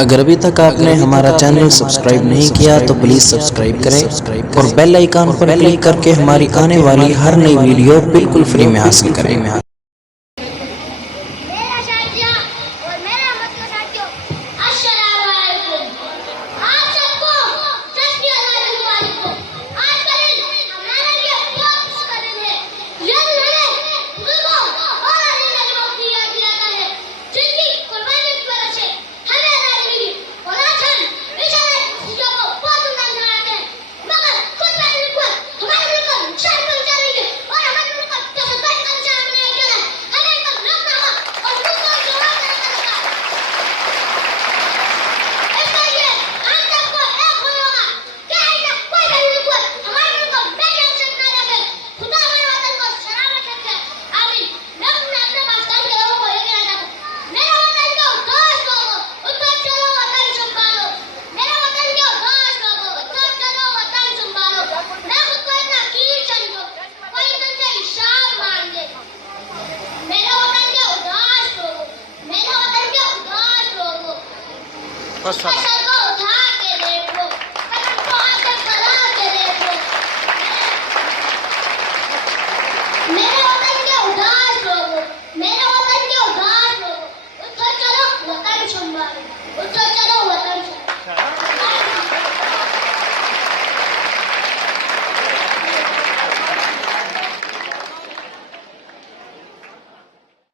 अगर अभी तक आपने हमारा चैनल सब्सक्राइब नहीं किया तो प्लीज़ सब्सक्राइब करें और बेल आइकन पर क्लिक करके हमारी आने वाली हर नई वीडियो बिल्कुल फ्री में हासिल करें। Wassalam.